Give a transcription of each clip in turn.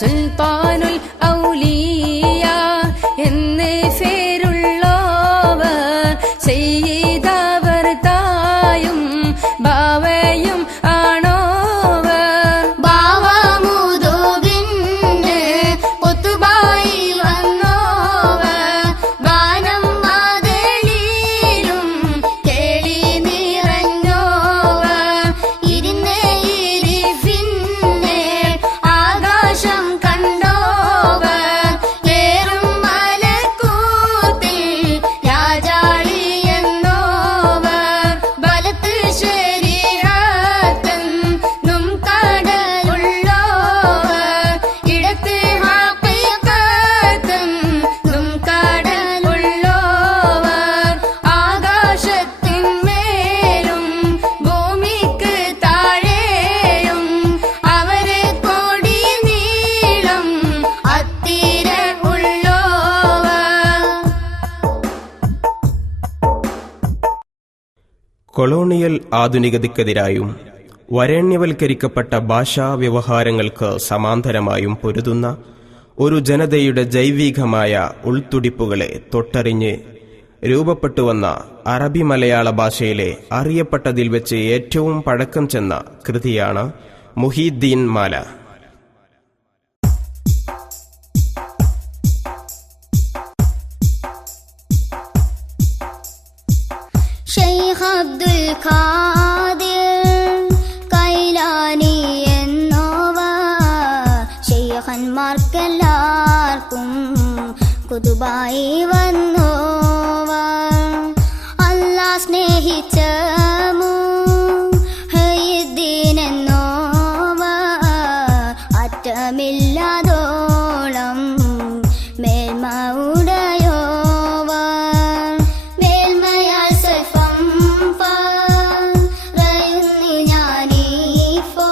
സുൽത്താനുൽ ഔലിയ എന്ന് പേരുള്ളവർ ചെയ്തവർ തായും ബാവയും ആണോവർ. ബാവമുതുകിന്റെ ഒത്തുബായി വന്നോവർ ഗാനം മാതളിയിലും കേളി നിറഞ്ഞോവർ. ഇരുന്ന് ഇരിപ്പിന്നെ ആകാശം കണ്ടോവർ കേറും മലക്കൂത്തിൽ രാജാളി എന്നോവർ. ബലത്ത് ശരീഅത്തെന്നും കടലുള്ളോവർ ഇടത്ത് ഹഖീഖത്തെന്നും കടലുള്ളോവർ. ആകാശത്തിന്മേലും ഭൂമിക്ക് താഴെയും അവരെ കൊടി നീളം അത്തിര ഉള്ളോവർ. കൊളോണിയൽ ആധുനികതയ്ക്കെതിരായും വരേണ്യവൽക്കരിക്കപ്പെട്ട ഭാഷാ വ്യവഹാരങ്ങൾക്ക് സമാന്തരമായും പൊരുതുന്ന ഒരു ജനതയുടെ ജൈവികമായ ഉൾത്തുടിപ്പുകളെ തൊട്ടറിഞ്ഞ് രൂപപ്പെട്ടുവന്ന അറബി മലയാള ഭാഷയിലെ അറിയപ്പെട്ടതിൽ വെച്ച് ഏറ്റവും പഴക്കം ചെന്ന കൃതിയാണ് മുഹീദ്ദീൻ മാല. ഷെയ്ഖ് അബ്ദുൽ ഖാദിർ കൈലാനി എന്നോവർ ശൈഖന്മാർക്കെല്ലാവർക്കും കുതുബായി വന്നോവർ. അല്ലാഹ് സ്നേഹിച്ച മുഹയ്യിദ്ദീൻ എന്നോവർ അറ്റമില്ലാതോളം മേൽമ ഉടയോവർ. മേൽമയാൽ സ്വൽപ്പം പറയുന്നു ഞാനീപ്പോൾ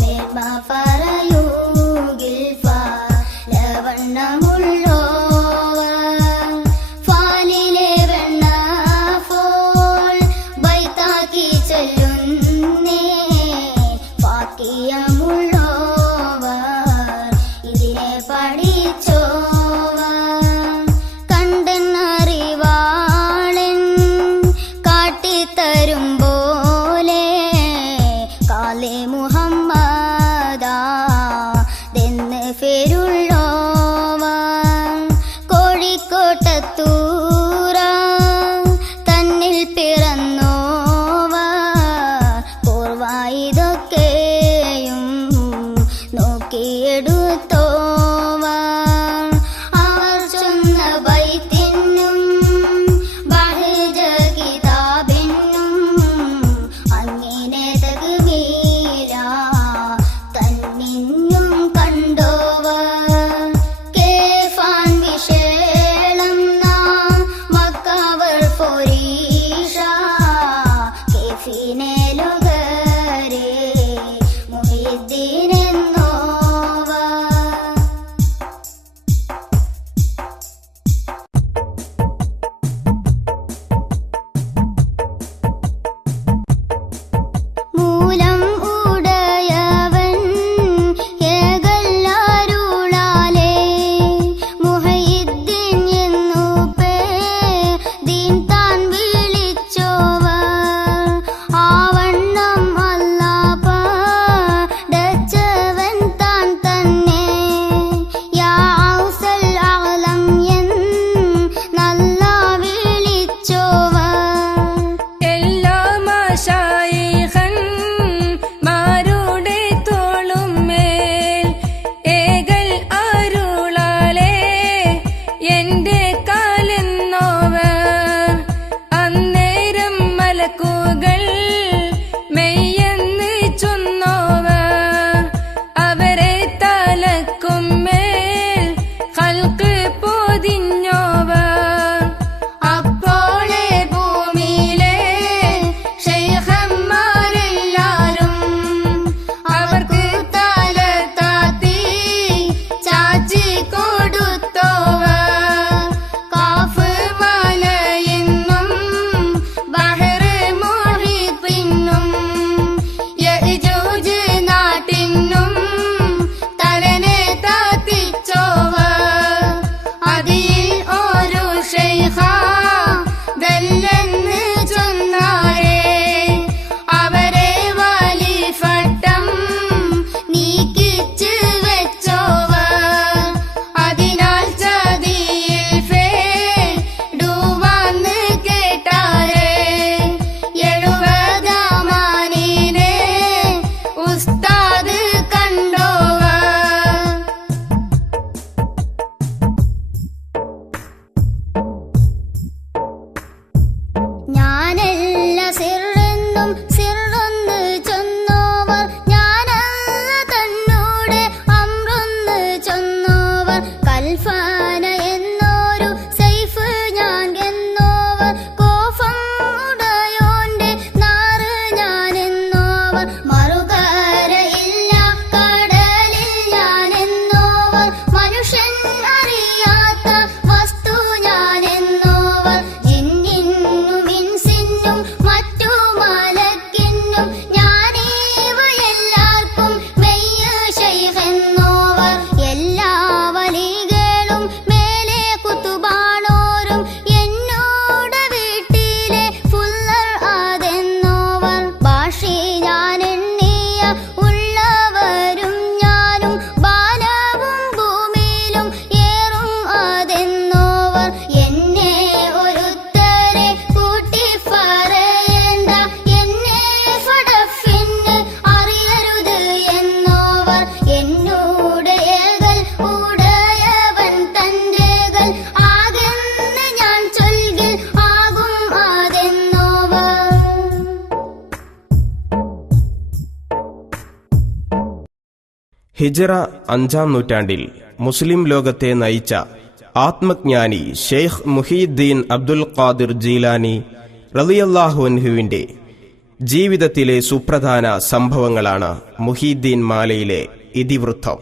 മേൽമ പറയുകിൽ ഫലവണ്ണമുള്ളോവർ. ഫാലിലെ വെണ്ണ പോൽ ബൈത്താക്കി ചൊല്ലുന്നേ ഫാക്കിയമുള്ളോവർ ഇതിനെ പഠിച്ചോവർ. കണ്ടെന്നറിവാളൻ കാട്ടിത്തരും പോലെ കാലേ മുഹമ്മദാ എന്ന് പേരുള്ളോവർ. കോഴിക്കോട്ടത്തൂറ തന്നിൽ പിറന്നോവർ പൂർവായിതൊക്കെയും നോക്കിയെടുത്തോവർ. അവർ ചൊന്ന ബൈത്തിനും ബഹജ കിതാബിനും അങ്ങനെ തക്മീല തന്നിന്നും കണ്ടോവർ. കേഫാൻ വിശേളം നാം മക്കവർ ഫൊരീഷ കേഫിനെ ലോകരെ മുഹീദ്ദീൻ എന്നോവർ. ഹിജ്റ 5-ാം നൂറ്റാണ്ടിൽ മുസ്ലിം ലോകത്തെ നയിച്ച ആത്മജ്ഞാനി ഷെയ്ഖ് മുഹീദ്ദീൻ അബ്ദുൽ ഖാദിർ ജീലാനി റളിയല്ലാഹു അൻഹുവിന്റെ ജീവിതത്തിലെ സുപ്രധാന സംഭവങ്ങളാണ് മുഹീദ്ദീൻ മാലയിലെ ഇതിവൃത്തം.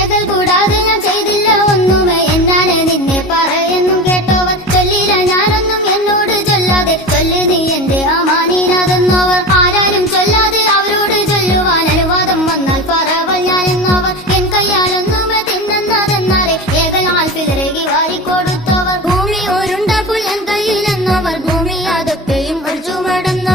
ഏകൽ കൂടാതെ ഞാൻ ചെയ്തില്ല ഒന്നുമേ എന്നാണ് നിന്നെ പറയുന്നു കേട്ടോവർ. ചൊല്ലില്ല ഞാനൊന്നും എന്നോട് ചൊല്ലാതെ ചൊല്ലി നീ എന്റെ അമാനീനാതെന്നോവർ. ആരാലും ചൊല്ലാതെ അവരോട് ചൊല്ലുവാൻ അനുവാദം വന്നാൽ പറവൽ ഞാൻ എന്നോവർ. എൻ കയ്യാലൊന്നുമേ തിന്നെന്നതെന്നാലേ ഏകനാൽ പിതരകി വാരിക്കൊടുത്തോവർ. ഭൂമി ഒരുണ്ടപ്പോൾ എൻ കയ്യിലെന്നോവർ. ഭൂമി അതൊക്കെയും ഒരു ചുമടുന്ന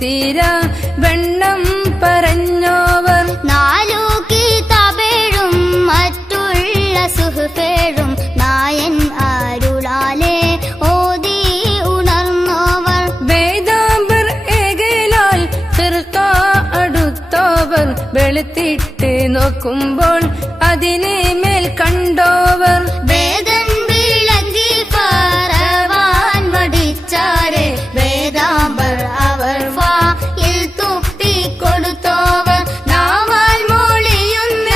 തീര വെണ്ണം പറഞ്ഞോവർ. 4 കിതാബേഴും മറ്റുള്ള സുഹ്ഫേഴും നായൻ അരുളാലെ ഓതി ഉണർന്നോവർ. വേദാംബർ ഏകലാൽ ഫിർഖ അടുത്തോവർ. വെളുത്തിട്ട് നോക്കുമ്പോൾ അതിനെ മേൽ കണ്ടോവർ. വേദൻ വിളക്കി പറവാൻ വടിച്ചാരെ വേദാംബർ അവർ വായിൽ തുപ്പിക്കൊടുത്തോവർ. നാവാൽ മൊഴിയുന്ന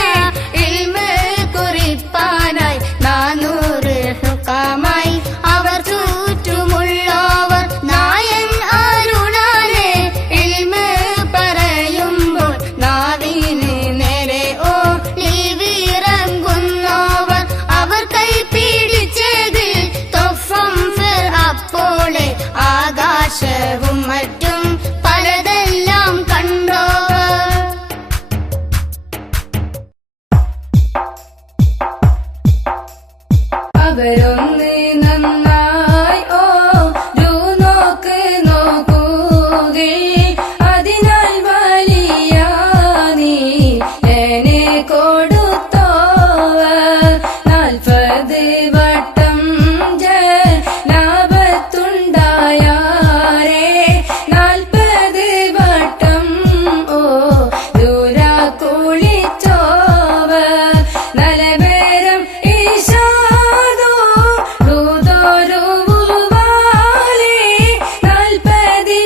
ഇൽമ് കുറിപ്പാനായി 400 ഹുക്കാമായി അവർ ചുറ്റുമുള്ളോവർ. നായൻ അരുളാലെ ഇൽമ് പറയുമ്പോൾ നാവിന് നേരെ ഒളിവിറങ്ങുന്നോവർ. അവർ കൈ പിടിച്ചതിൽ തൊഫം ഫിർ അപ്പോളെ ആകാശവും മറ്റും പലതെല്ലാം കണ്ടോവർ. അവരൊന്ന് നന്നായി നോക്ക് നോക്കുകേ അതിനാൽ വലിയ നീ എന്നെ കൊടുത്തോവർ. 40 വട്ടം ജനാപത്തുണ്ടായാരേ 40 വട്ടം ദൂര കുളിച്ചോവർ. നലവേരം ഈശാദോ ദൂതോരുവാലേ 40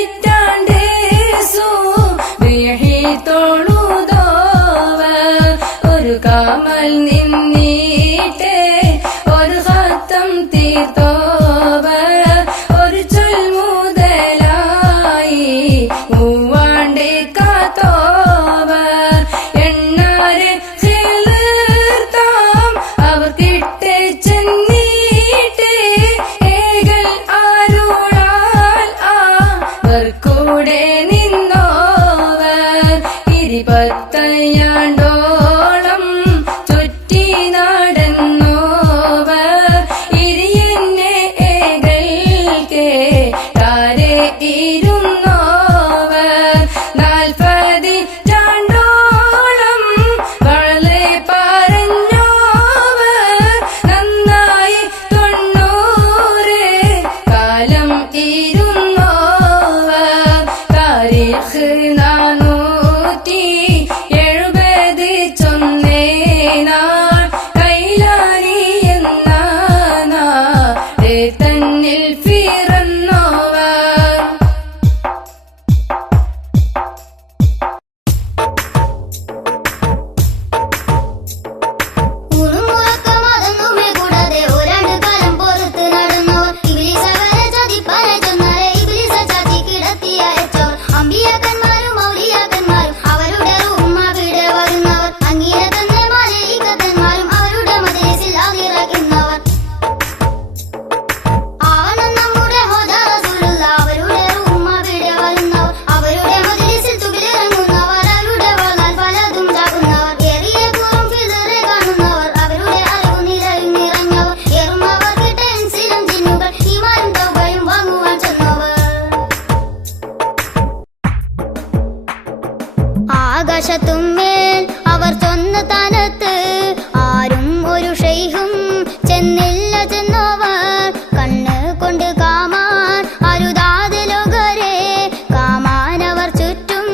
തൊഴുതോവർ. ഒരു കാമൽ നിന്നീട്ടേ ഒരു ഹത്തം തീർത്തോവർ. ഒരു ചൊൽ മുതലായി 3 കാത്തോവർ. എണ്ണാരെ ചേർത്താം അവർ കിട്ടേ ചെന്നീട്ടേ ഏകൽ ആരുളാൽ അവർ കൂടെ നിന്നോവർ. 20 ചുറ്റി നടന്നോവർ. ഇരിയെന്നെ ഏകൽക്കേ താരെ ഇരുന്നോവർ. 40 വളരെ പറഞ്ഞോവർ. നന്നായി 90 കാലം ഇരുന്നോവർ. താരീഖ് 470 ചൊന്നേ നാൾ കൈലാരി എന്ന നാടെ തന്നിൽ പിറന്നോവർ. ഉണുമുറക്കമതൊന്നുമേ കൂടാതെ 2 കാലം പൊറുത്ത് നടന്നോർ. ഇബ്ലീസ് അവരെ ചതിപ്പാനെ ചെന്നാരെ ഇബ്ലീസ് ചതി കിടത്തി അയച്ചോർ. അമ്പിയാക്കന്മാരും ഔലിയാക്കന്മാരും അവരുടെ റൂം അവിടെ വരുന്നവർ. അങ്ങീര തന്നെ മലയികത്തന്മാരും അവരുടെ മജ്‌ലിസിൽ ആദിറക്കുന്നവർ. ആവണം നമ്മുടെ ഹോദാ റസൂലുള്ള അവരുടെ റൂം അവിടെ വരുന്നവർ. അവരുടെ മജ്‌ലിസിൽ തുകിലിറങ്ങുന്നവർ. അവരുടെ വളാൽ പലതും ചാകുന്നവർ. ഏറിയ കൂറും ഫിദറെ കാണുന്നവർ. അവരുടെ അറിവ് നിലയും നിറഞ്ഞവർ. ഏറുന്നവർക്ക് ടെൻസിലും ജിന്നുകൾ ഈമാനും തൗബയും വാങ്ങുവാൻ ചെന്നവർ. ആകാശത്തുമേൽ അവർ ചൊന്ന താനത്ത് ആരും ഒരു ഷെയ്ഖും ചെന്നില്ല ചെന്നവർ. കണ്ണ് കൊണ്ട് കാമാൻ അരുതാതെ ലോകരെ കാമാൻ അവർ ചുറ്റും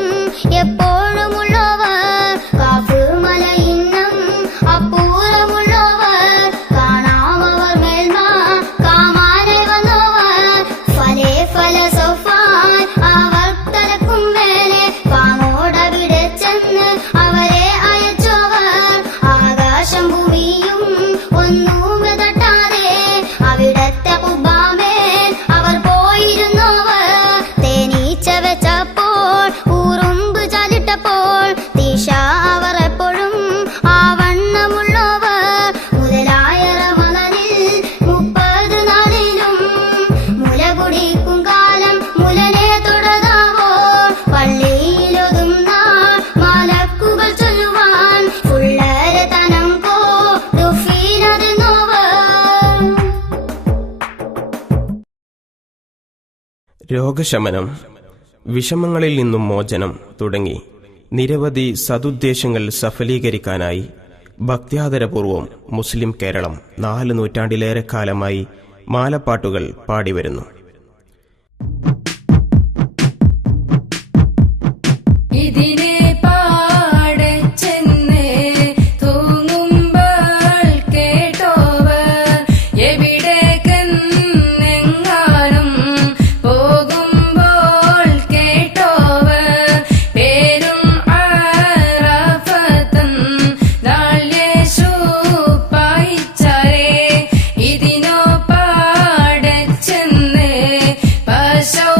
എപ്പോഴുമുള്ളവർ. കാഫ് മലയിന്നം അപ്പൂറമുള്ളവർ കാണാം അവർ മേൽമ കാമാനെ വന്നവർ. ഫല സൊഫാൻ അവർ തലക്കും മേലെ പാങ്ങോടവിടെ ചെന്ന് അവരെ അയച്ചോവർ. ആകാശം ഭൂമിയും ഒന്നും തട്ടാതെ അവിടത്തെ കുബ്ബാമേൽ അവർ പോയിരുന്നോവർ. തേനീച്ച വെച്ചപ്പോൾ ഉറുമ്പ് ചാലിട്ടപ്പോൾ ദിശ അവർ എപ്പോഴും ആ വണ്ണമുള്ളവർ. മുതലായ റമദാനിൽ 30 നാളിലും മുല കുടിക്കും കാലം മുലനെ തുടരാവോർ. പള്ളിയിലൊതും നാൾ മലക്കുകൾ ചൊല്ലുവാൻ ഫുള്ളരെ തനം കൊടുഫീനതിനോവർ. രോഗശമനം വിഷമങ്ങളിൽ നിന്നും മോചനം തുടങ്ങി നിരവധി സതുദ്ദേശങ്ങൾ സഫലീകരിക്കാനായി ഭക്ത്യാദരപൂർവം മുസ്ലിം കേരളം 4 നൂറ്റാണ്ടിലേറെ കാലമായി മാലപ്പാട്ടുകൾ പാടിവരുന്നു. ഇതിനെ പാടച്ചെന്ന് തൂങ്ങുമ്പോൾ കേട്ടോവർ എവിടേക്കെന്നെങ്ങാനും പോകുമ്പോൾ കേട്ടോവർ പേരും ആറാഫത്തൻ നാളേശു പായിച്ചാരേ ഇതിനോ പാടച്ചെന്ന് പശോ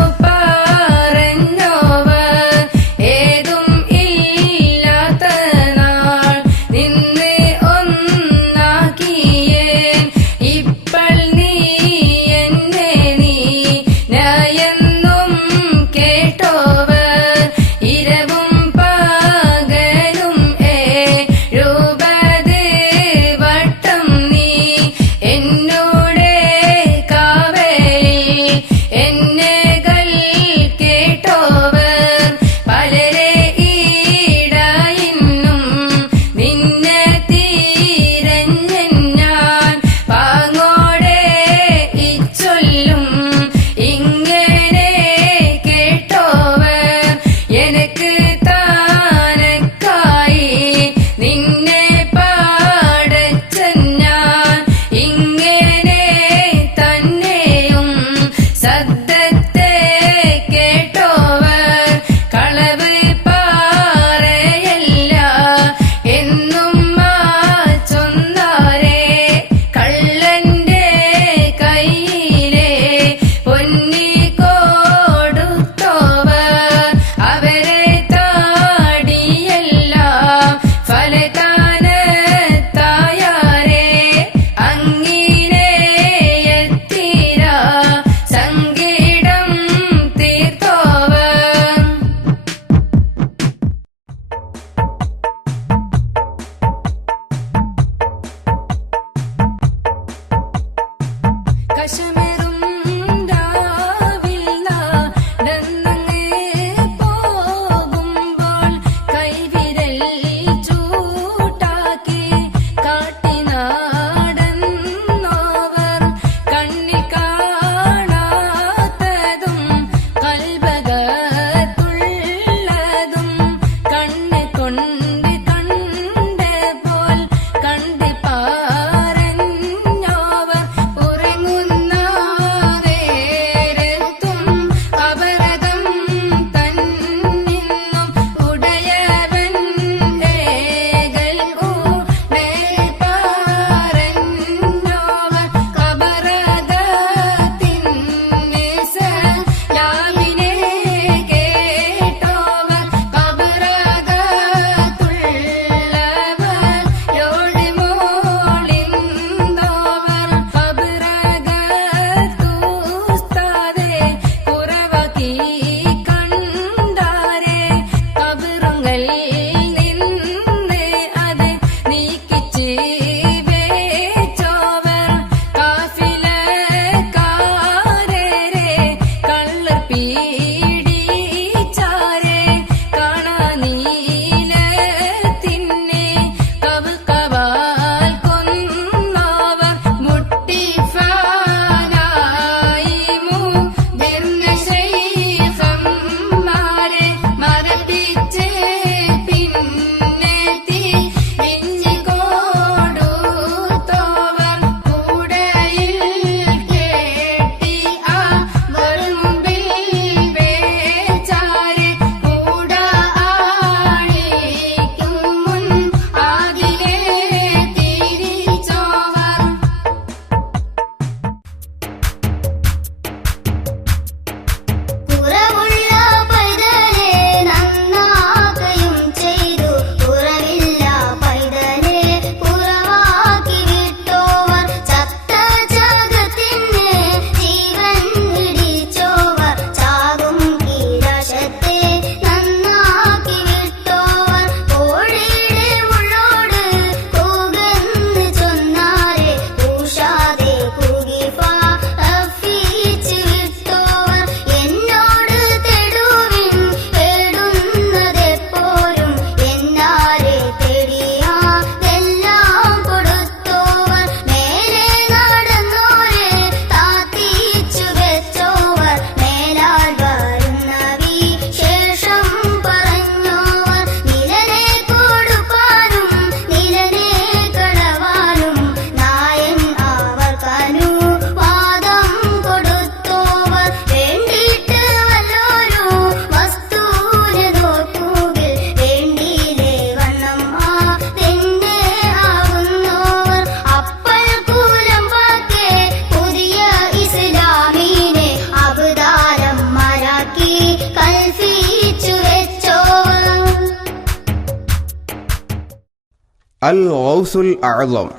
അൽ ഗൗസുൽ അഅ്ളം,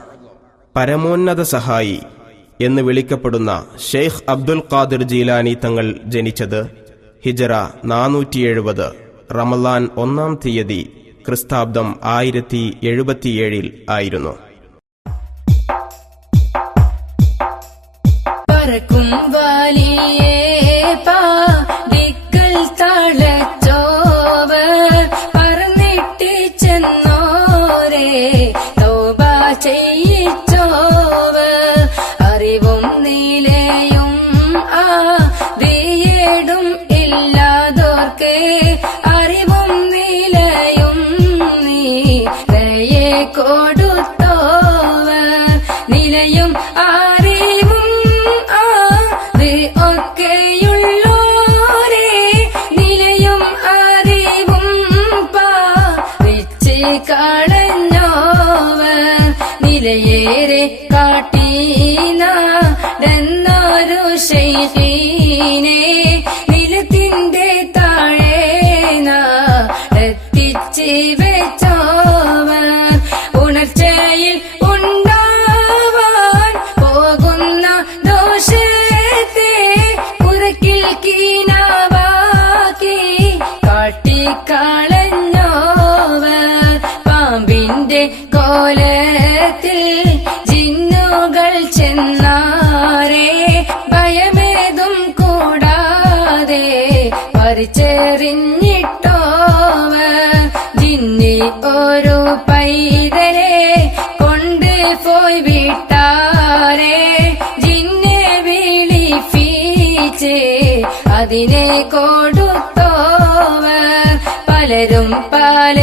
പരമോന്നത സഹായി എന്ന് വിളിക്കപ്പെടുന്ന ഷെയ്ഖ് അബ്ദുൽ ഖാദിർ ജീലാനി തങ്ങൾ ജനിച്ചത് ഹിജറ 470 റമളാൻ 1-ാം തീയതി ക്രിസ്താബ്ദം 1077 ആയിരുന്നു. പറക്കും വലിയേ പാടിക്കൽ താളച്ചോവർ പറന്നിട്ടി ചെന്നോരേ തൗബ ചെയ്യിച്ചോവർ അറിവും നിലയും ആദിയേടും ഇല്ലാതോർക്കേ അറിവും നിലയും നീലയെ കൊടുത്തോവർ നിലയും അറിവും ഒക്കെയുള്ളോരേ നിലയും അറിവും പാറിച്ച് കളഞ്ഞോവർ നിലയേറെ കാട്ടീനാടെന്നൊരു ശൈഖീനെ നിലത്തിന്റെ താഴെ നാടെത്തിച്ച് വെച്ചോവർ ഉണർച്ചയിൽ ഉണ്ടാവാൻ പോകുന്ന ദോഷത്തെ പുറക്കിൽ കീനാവാക്കി കാട്ടിക്കളഞ്ഞോവർ പാമ്പിന്റെ കോലത്തിൽ ജിന്നുകൾ ചെന്നാരേ ഭയമേതും കൂടാതെ പറിച്ചെറിഞ്ഞിട്ടോവർ ജിന്നി ഒരു പൈതലെ കൊണ്ട് പോയി വിട്ടാരേ ജിന്നെ വിളിപ്പിച്ച് അതിനെ കൊടുത്തോവർ പലരും പല